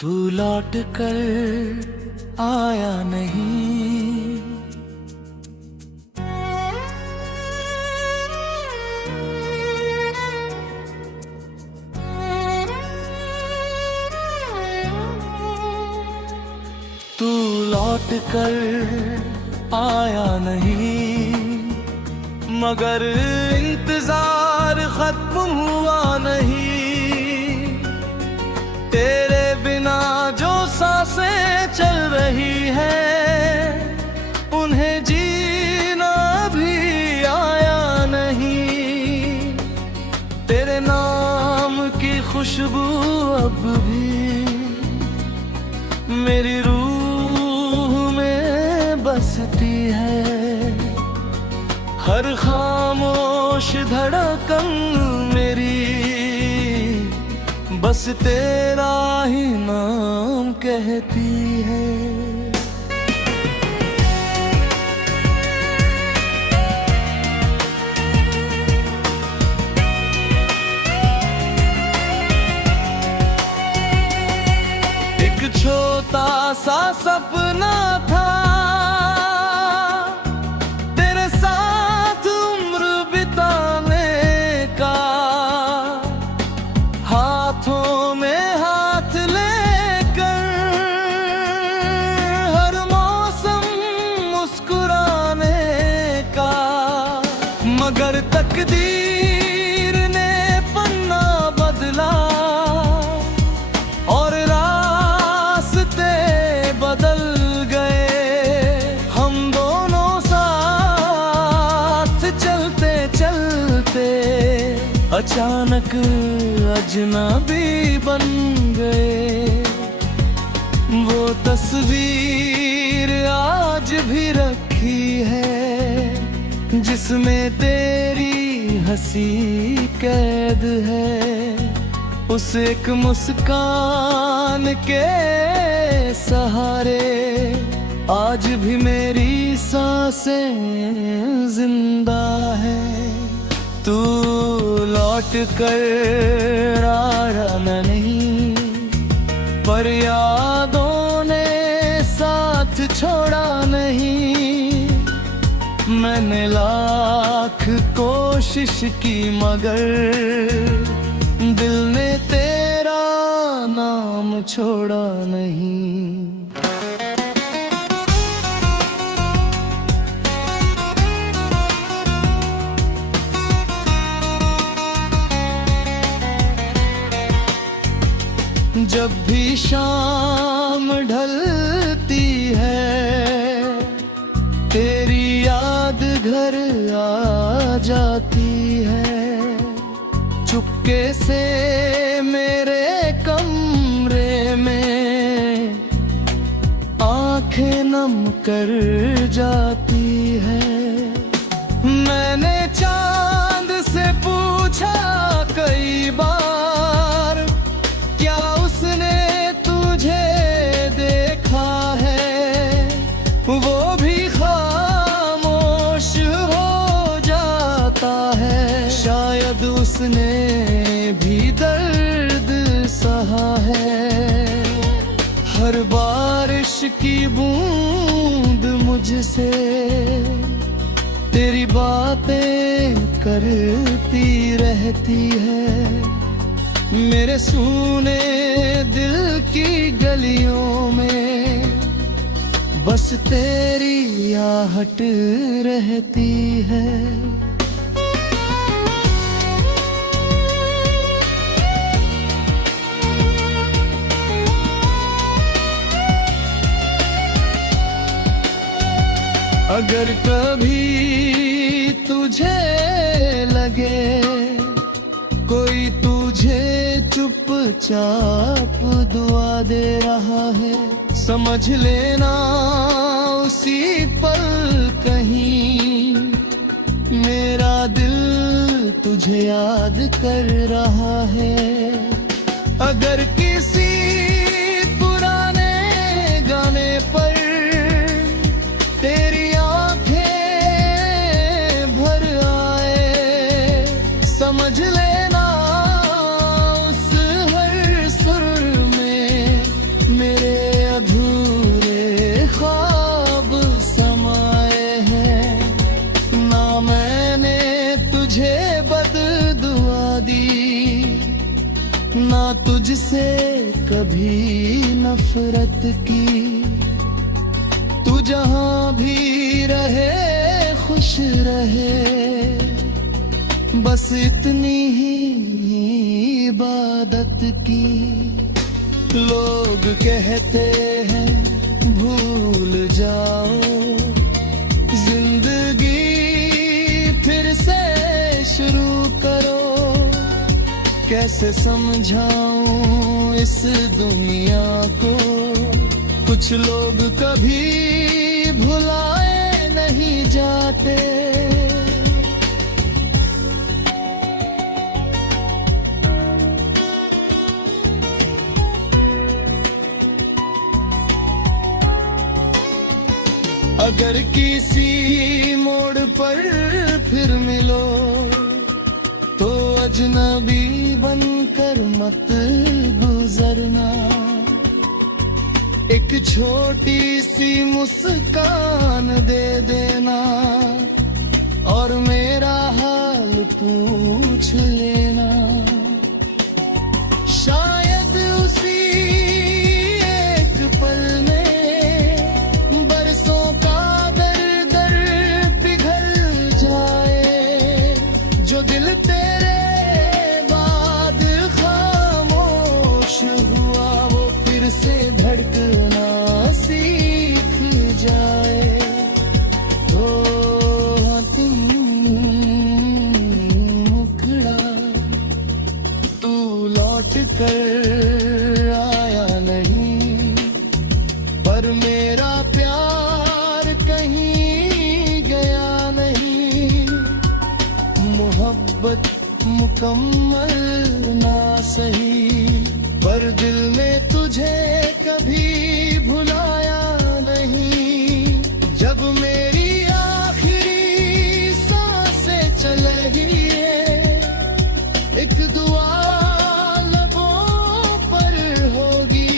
तू लौट कर आया नहीं। तू लौट कर आया नहीं, मगर इंतजार खत्म हुआ नहीं। तेरे बिना जो सांसें चल रही है, उन्हें जीना भी आया नहीं। तेरे नाम की खुशबू अब भी मेरी रूह में बसती है। हर खामोश धड़कन मेरी बस तेरा ही नाम कहती है। एक छोटा सा सपना था, तेरे साथ उम्र बिताने का। हाथों में हाथ लेकर हर मौसम मुस्कुराने का। मगर तकदीर ने पन्ना बदला और रास्ते बदल गए। हम दोनों साथ चलते चलते अचानक अजनबी बन गए। वो तस्वीर आज भी रखी है, जिसमें तेरी हंसी कैद है। उस एक मुस्कान के सहारे आज भी मेरी सांसें जिंदा है। तू लौट कर आया नहीं, पर यादों ने साथ छोड़ा नहीं। मैंने लाख कोशिश की, मगर दिल ने तेरा नाम छोड़ा नहीं। जब भी शाम ढलती है, तेरी याद घर आ जाती है। चुपके से मेरे कमरे में आंखें नम कर जाती है। मैंने चांद से पूछा कई बार, क्या उसने तुझे देखा है? वो भी खामोश हो जाता है। शायद उसने भी दर्द सहा है। हर बारिश की बूंद मुझसे तेरी बातें करती रहती है। मेरे सूने दिल की गलियों में बस तेरी आहट रहती है। अगर कभी तुझे लगे कोई तुझे चुपचाप दुआ दे रहा है, समझ लेना उसी पल कहीं मेरा दिल तुझे याद कर रहा है। अगर किसी पुराने गाने पर तेरी आंखें भर आए, समझ लेना उस हर सुर में तुझसे कभी नफरत की। तू जहां भी रहे खुश रहे, बस इतनी ही इबादत की। लोग कहते हैं भूल जाओ, जिंदगी फिर से शुरू करो। कैसे समझाऊं इस दुनिया को, कुछ लोग कभी भुलाए नहीं जाते। अगर किसी मोड़ पर फिर मिलो, तो अजनबी बनकर मत गुजरना। एक छोटी सी मुस्कान दे देना, और मेरा हाल पूछ लेना। शायद उसी एक पल में बरसों का दर्द पिघल जाए। जो दिल तेरे बाद खामोश हुआ, वो फिर से धड़कना सीख जाए। तो मुखड़ा तू लौट कर आया नहीं, पर मेरा प्यार कहीं गया नहीं। मोहब्बत मुकम्मल ना सही, पर दिल ने तुझे कभी भुलाया नहीं। जब मेरी आखिरी सांसें चल रही है, एक दुआ लबों पर होगी,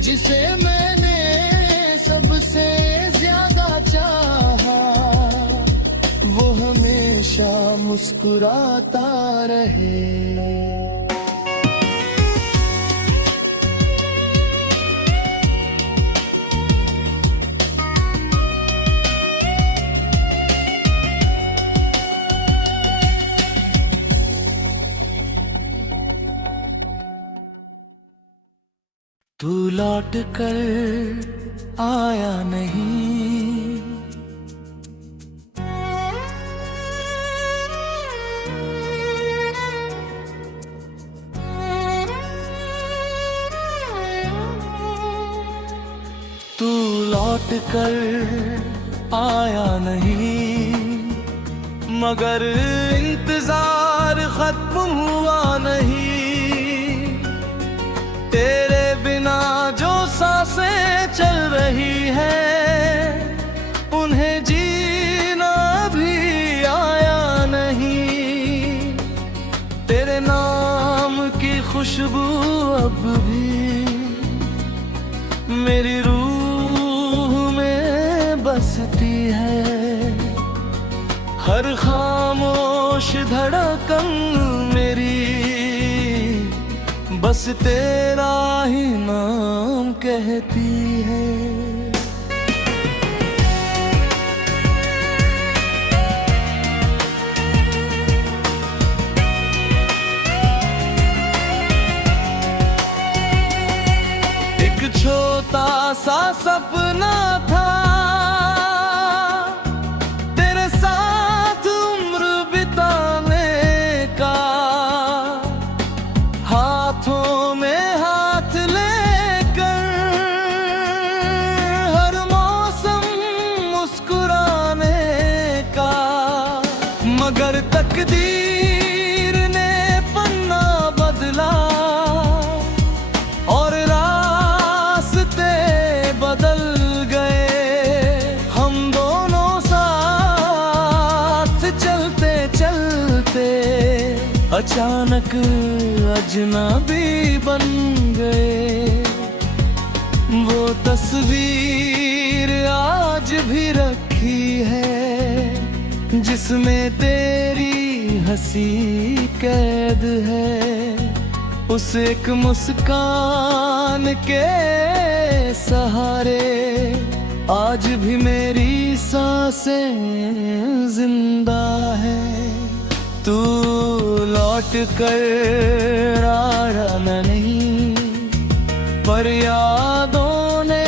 जिसे मैंने सबसे ज्यादा चाहा, वो हमेशा मुस्कुराता रहे। तू लौट कर आया नहीं, तू लौट कर आया नहीं, मगर इंतजार खत्म हुआ नहीं। तेरे बिना जो सांसें चल रही है, उन्हें जीना भी आया नहीं। तेरे नाम की खुशबू अब भी मेरी रूह में बसती है। हर खामोश धड़कन मेरी बस तेरा ही नाम कहती है। एक छोटा सा सपना था, तेरे साथ उम्र बिताने का। हाथों में हाथ लेकर हर मौसम मुस्कुराने का, मगर तकदीर ने पन्ना बदला और रास्ते बदल गए। हम दोनों साथ चलते चलते अचानक अजनबी बन गए। वो तस्वीर आज भी रखी है, जिसमें तेरी हंसी कैद है। उस एक मुस्कान के सहारे आज भी मेरी सांसें जिंदा है। तू लौट कर आया नहीं, पर यादों ने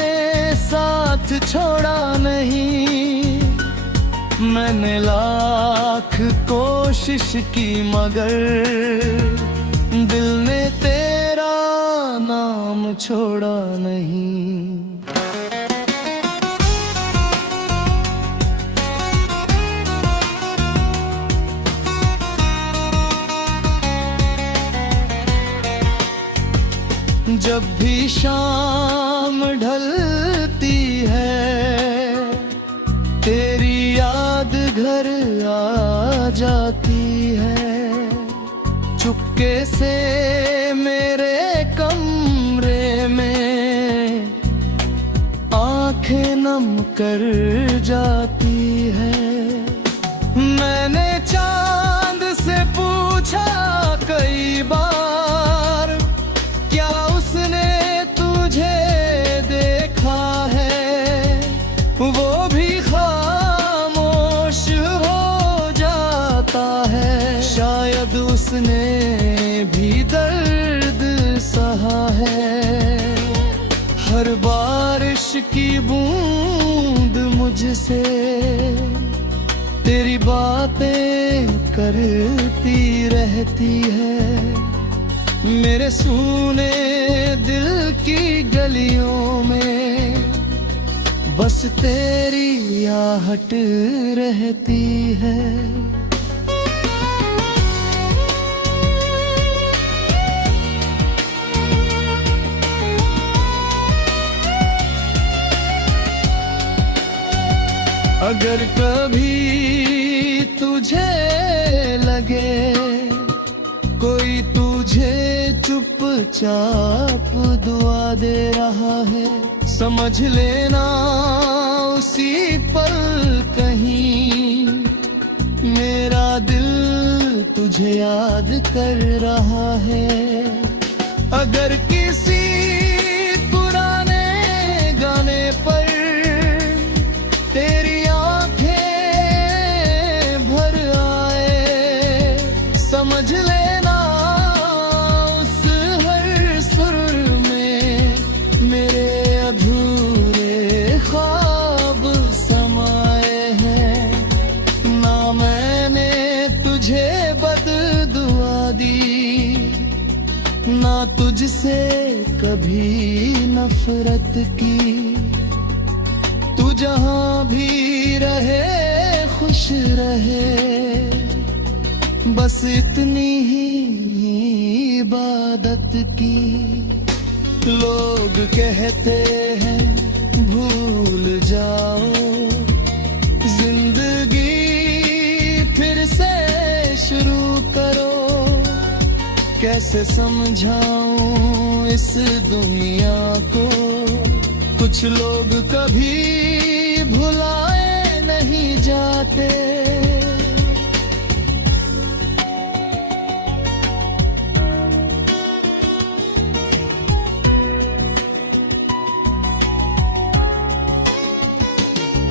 साथ छोड़ा नहीं। मैंने लाख कोशिश की मगर दिल ने तेरा नाम छोड़ा नहीं। जब भी शाम ढलती है तेरी याद घर आ जाती है। चुपके से मेरे कमरे में आंखें नम कर जाती है। मैंने चांद से पूछा कई बार, क्या उसने तुझे देखा है? वो भी खामोश हो जाता है। शायद उसने भी दर्द सहा है। हर बारिश की बूंद मुझसे तेरी बातें करती रहती है। मेरे सूने दिल की गलियों में बस तेरी आहट रहती है। अगर कभी तुझे लगे कोई तुझे चुपचाप दुआ दे रहा है, समझ लेना उसी पल कहीं मेरा दिल तुझे याद कर रहा है। अगर किसी पुराने गाने पर तेरी आंखें भर आए, समझ लेना उस हर सुर में मेरे अधूरे ख्वाब समाए हैं। ना मैंने तुझे बददुआ दी, ना तुझसे कभी नफरत की। तू जहां भी रहे खुश रहे, बस इतनी ही इबादत की। लोग कहते हैं भूल जाओ, जिंदगी फिर से शुरू करो। कैसे समझाऊं इस दुनिया को, कुछ लोग कभी भुलाए नहीं जाते।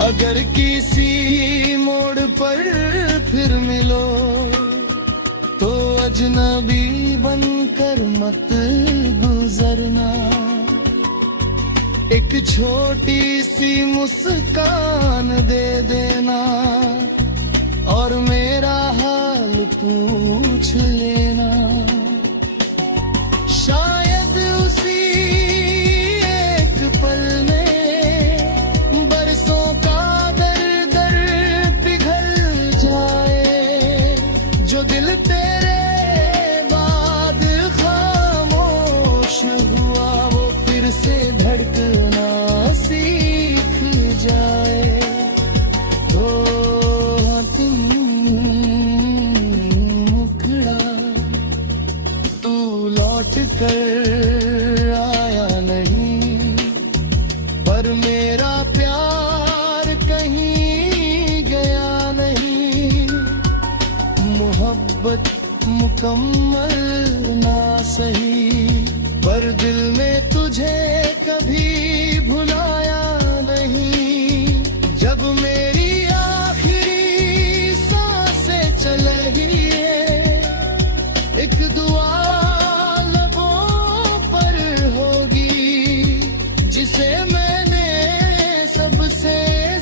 अगर किसी मोड़ पर फिर मिलो तो अजनबी बनकर मत गुजरना। एक छोटी सी मुस्कान दे देना और मेरा हाल पूछ लेना। शायद उसी एक पल में बरसों का दर्द पिघल जाए। जो दिल तेरे बाद खामोश हुआ वो फिर से धड़कना सीख जाए। तो मुखड़ा तू लौट कर आया नहीं, पर मेरा प्यार कहीं गया नहीं। मोहब्बत मुकम्मल ना सही पर दिल ने तुझे कभी भुलाया नहीं। जब मेरी आखिरी सांसें चल रही है, एक दुआ लबों पर होगी, जिसे मैंने सबसे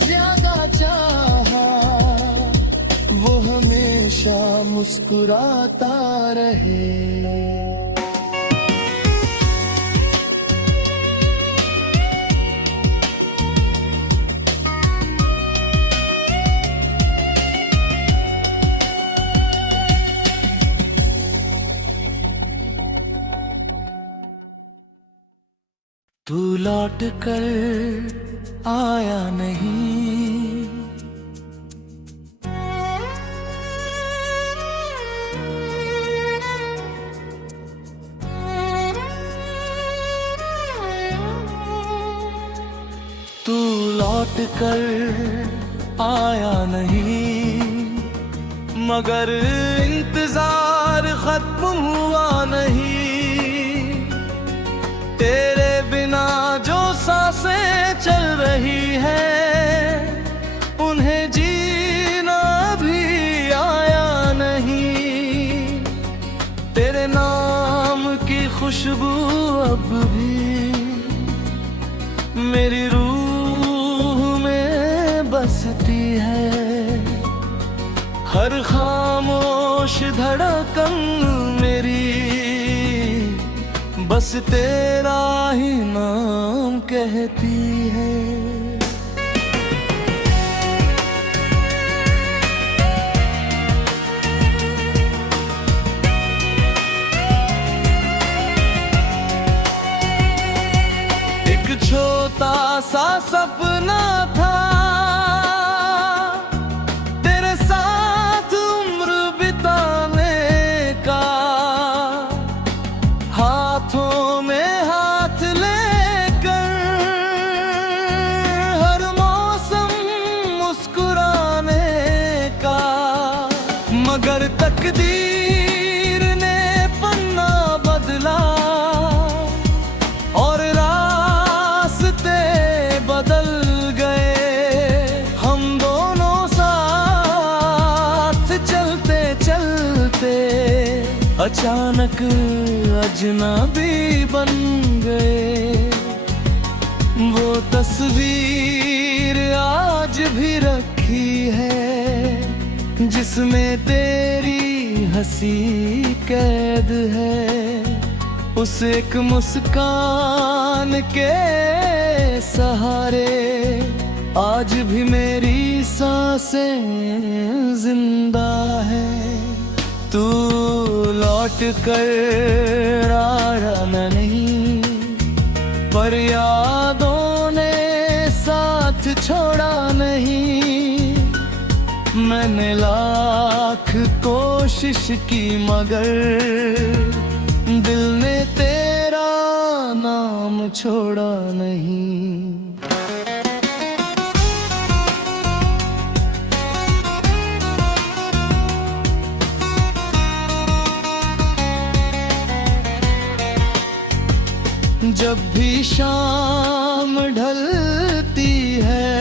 ज्यादा चाहा, वो हमेशा मुस्कुराता रहे। तू लौट कर आया नहीं, तू लौट कर आया नहीं, मगर इंतजार खत्म हुआ नहीं। तेरे बिना जो सांसें चल रही है, उन्हें जीना भी आया नहीं। तेरे नाम की खुशबू अब भी मेरी रूह में बसती है। हर खामोश धड़कन मेरी बस तेरा ही नाम कहती है। एक छोटा सा सपना था, तेरे साथ उम्र बिताने का, हाथों में हाथ लेकर हर मौसम मुस्कुराने का। मगर तकदीर ने पन्ना बदला और रास्ते बदल गए। हम दोनों साथ चलते चलते अचानक अजनबी बन गए। वो तस्वीर आज भी रखी है, जिसमें तेरी हंसी कैद है। उस एक मुस्कान के सहारे आज भी मेरी सांसें जिंदा है। तू लौट कर आया नहीं, पर यादों ने साथ छोड़ा नहीं। मैंने लाख कोशिश की, मगर दिल ने तेरा नाम छोड़ा नहीं। जब भी शाम ढलती है,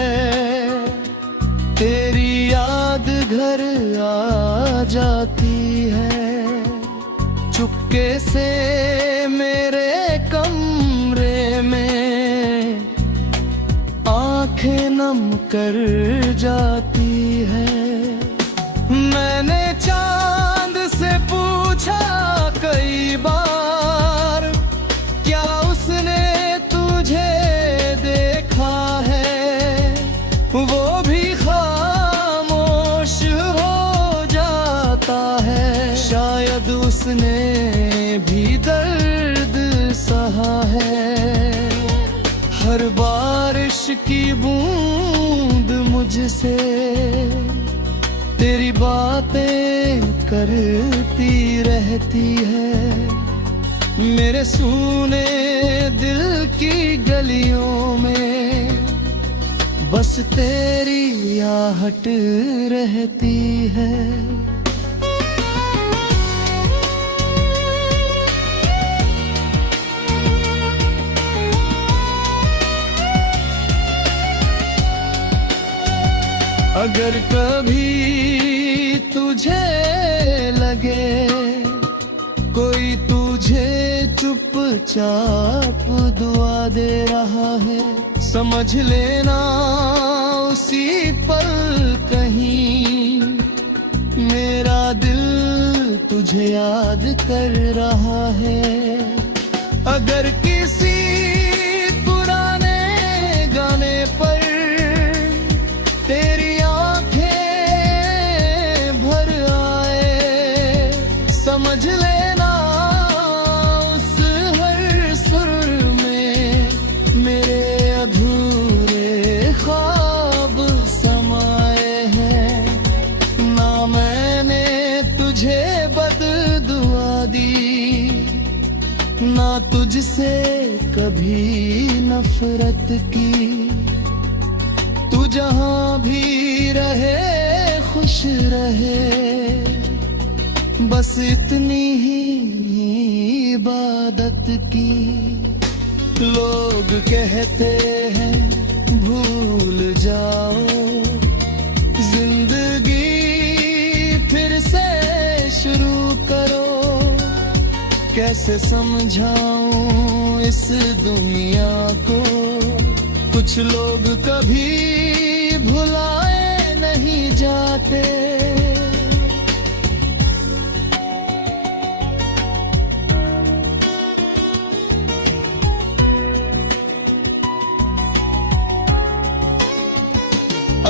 तेरी याद घर आ जाती है। चुपके से मेरे कमरे में आंखें नम कर जाती है। मैंने चांद से पूछा कई बार, क्या उसने तुझे देखा है? वो भी खामोश हो जाता है। शायद उसने भी दर्द सहा है। हर बारिश की बूंद मुझसे तेरी बातें करती रहती है। मेरे सूने दिल की गलियों में बस तेरी आहट रहती है। अगर कभी तुझे लगे कोई तुझे चुपचाप दुआ दे रहा है, समझ लेना उसी पल कहीं मेरा दिल तुझे याद कर रहा है। अगर किसी पुराने गाने पर तेरी आंखें भर आए, समझ लेना उस हर सुर में मेरे अधूरे ख्वाब समाए हैं। ना मैंने तुझे बददुआ दी, ना तुझसे कभी नफरत की। तू जहां भी रहे खुश रहे, बस इतनी ही इबादत की। लोग कहते हैं भूल जाओ जिंदगी फिर से शुरू करो, कैसे समझाऊं इस दुनिया को। कुछ लोग कभी भुलाए नहीं जाते,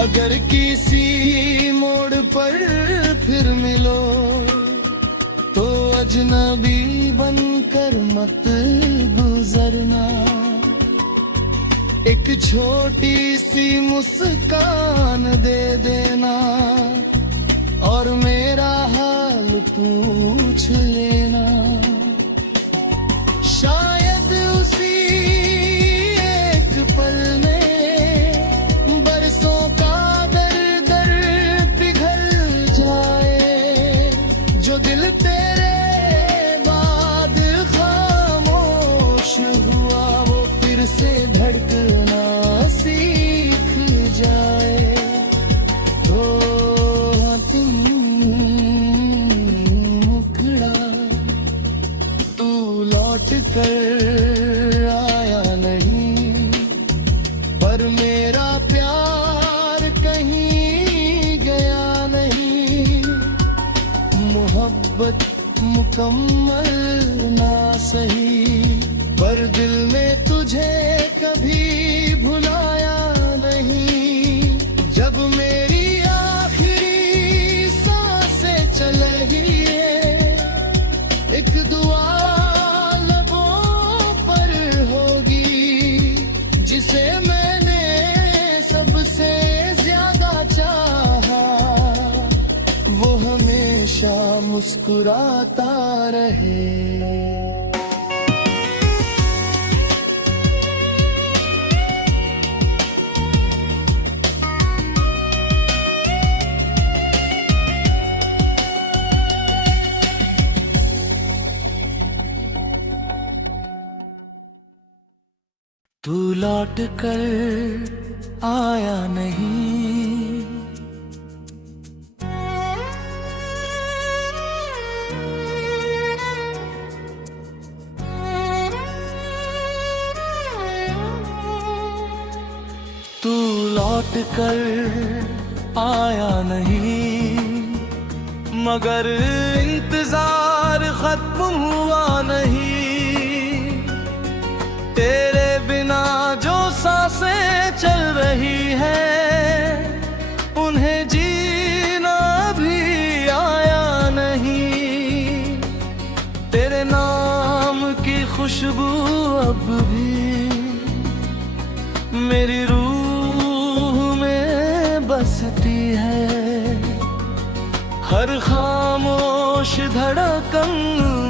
अगर किसी मोड़ पर फिर मिलो तो अजनबी बनकर मत गुजरना। एक छोटी सी मुस्कान दे देना और मेरा हाल पूछ लेना। शायद उसी एक पल में बरसों का दर्द पिघल जाए, जो दिल तेरे बाद खामोश हुआ वो फिर से धड़कना सीख जाए। तो तुम मुखड़ा तू लौट कर आया नहीं, पर मेरा प्यार कहीं गया नहीं। मोहब्बत मुकम्मल ना सही, पर दिल में तुझे कभी भुलाया नहीं। जब मेरी आखिरी सांसें चलेगी एक दुआ लबों पर होगी, जिसे मैंने सबसे ज्यादा चाहा वो हमेशा मुस्कुराता रहे। तू लौट कर आया नहीं, तू लौट कर आया नहीं, मगर इंतजार खत्म हुआ नहीं। तेरे बिना जो सांसें चल रही हैं उन्हें जीना भी आया नहीं। तेरे नाम की खुशबू अब भी मेरी रूह में बसती है। हर खामोश धड़कन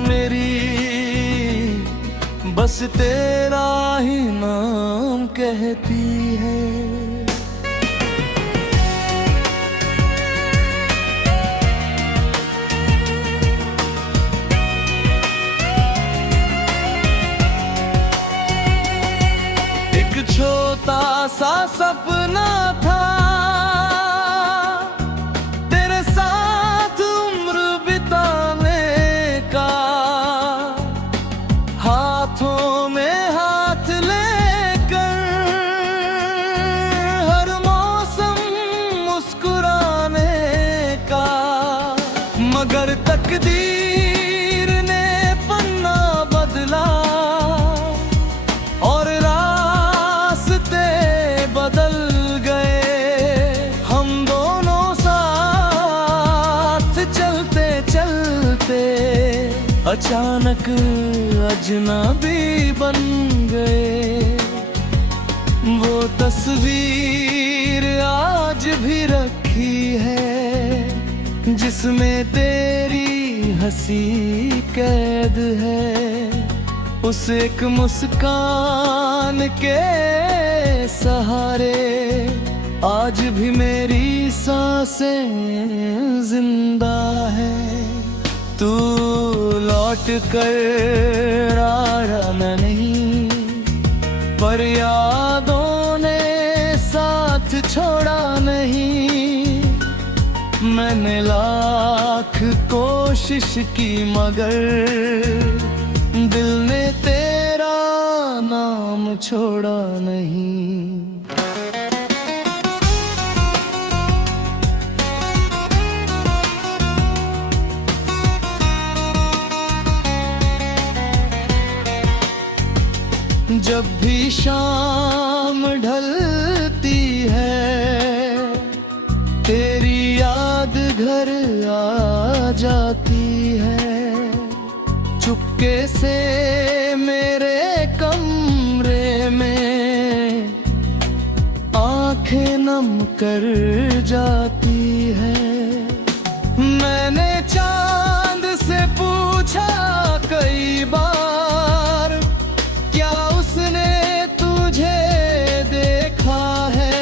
मेरी बस तेरा ही नाम कहती है। एक छोटा सा सपना था अचानक अजनबी बन गए। वो तस्वीर आज भी रखी है जिसमें तेरी हंसी कैद है। उस एक मुस्कान के सहारे आज भी मेरी सांसें जिंदा है। तू लौट कर आना नहीं, पर यादों ने साथ छोड़ा नहीं। मैंने लाख कोशिश की मगर दिल ने तेरा नाम छोड़ा नहीं। जब भी शाम ढलती है तेरी याद घर आ जाती है। चुपके से मेरे कमरे में आंखें नम कर जाती है। मैंने चांद से पूछा कई बार, क्या उसने तुझे देखा है?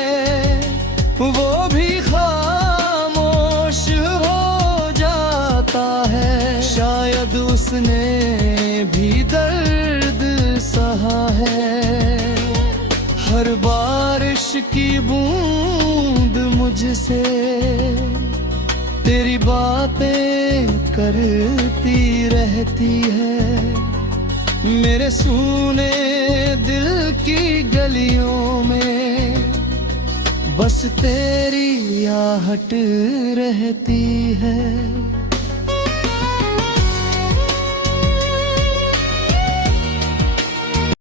वो भी खामोश हो जाता है। शायद उसने भी दर्द सहा है। हर बारिश की बूंद मुझसे तेरी बातें करती रहती है। मेरे सूने दिल की गलियों में बस तेरी आहट रहती है।